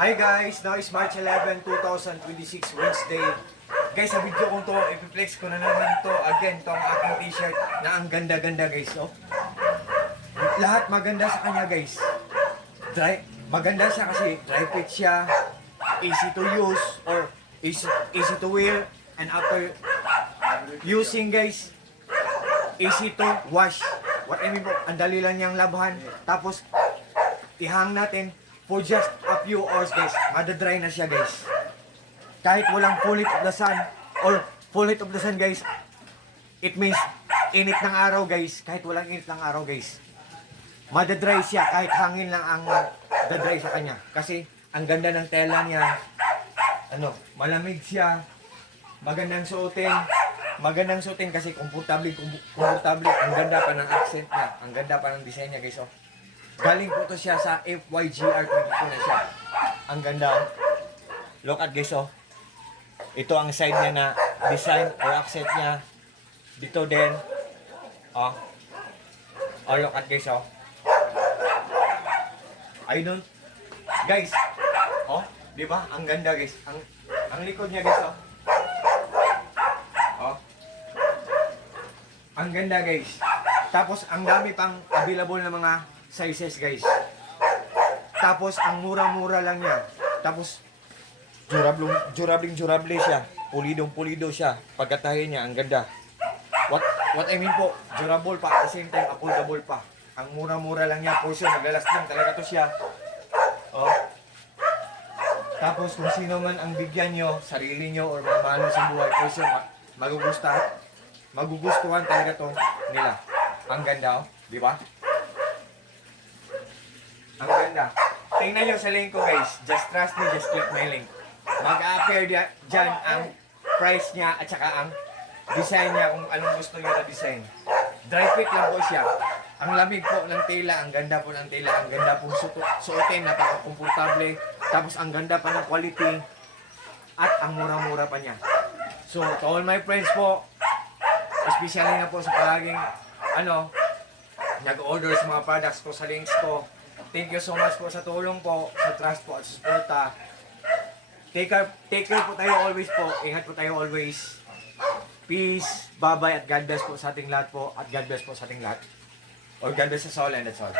Hi guys! Now is March 11, 2026, Wednesday. Guys, sa video kong to, ipiplex ko na naman to again, tong aking t-shirt na ang ganda-ganda guys. Oh. Lahat maganda sa kanya guys. Maganda siya kasi dry fit siya, easy to use or easy to wear, and after using guys, easy to wash. What I mean po, ang dali lang niyang labhan. Tapos, ihang natin for just a few hours guys. Madadry na siya guys. Kahit walang full heat of the sun or full heat of the sun guys, it means init ng araw guys. Kahit walang init ng araw guys, madadry siya kahit hangin lang ang dadry sa kanya. Kasi ang ganda ng tela niya, malamig siya, magandang suotin kasi komportable, ang ganda pa ng accent niya, ang ganda pa ng design niya guys. Oh. Galing po to siya sa FYGR22 na siya. Ang ganda. Look at guys, oh. Ito ang side niya na design or accent niya. Dito din. Oh. Oh, look at guys, oh. Guys. Oh, di ba? Ang ganda guys. Ang likod niya guys, oh. Oh. Ang ganda guys. Tapos ang dami pang available na mga sizes guys. Tapos ang mura-mura lang niya. Tapos durable siya. Pulido siya. Pagkatahin niya, ang ganda. What I mean po, durable pa at the same time affordable pa. Ang mura-mura lang niya. For sure, maglalas lang talaga to siya. Oh. Tapos kung sino man ang bigyan nyo, sarili nyo or mamano sa buhay, for sure, magugustuhan talaga to nila. Ang ganda, oh. Di ba? Ang ganda. Tingnan nyo sa link ko guys. Just trust me, just click my link. Mag-a-appear dyan ang price niya at saka ang design niya kung anong gusto niyo na design. Dry fit lang po siya. Ang lamig po ng tela, ang ganda po ng tela, ang ganda pong suotin, napaka-komportable. Tapos ang ganda pa ng quality at ang mura-mura pa niya. So, to all my friends po, especially na po sa palaging nag-order sa mga products ko sa links ko. Thank you so much po sa tulong po, sa trust po at sa suporta. Take care po tayo always po. Ingat po tayo always. Peace, bye-bye at God bless po sa ating lahat po. At God bless po sa ating lahat. Or God bless us all and that's all.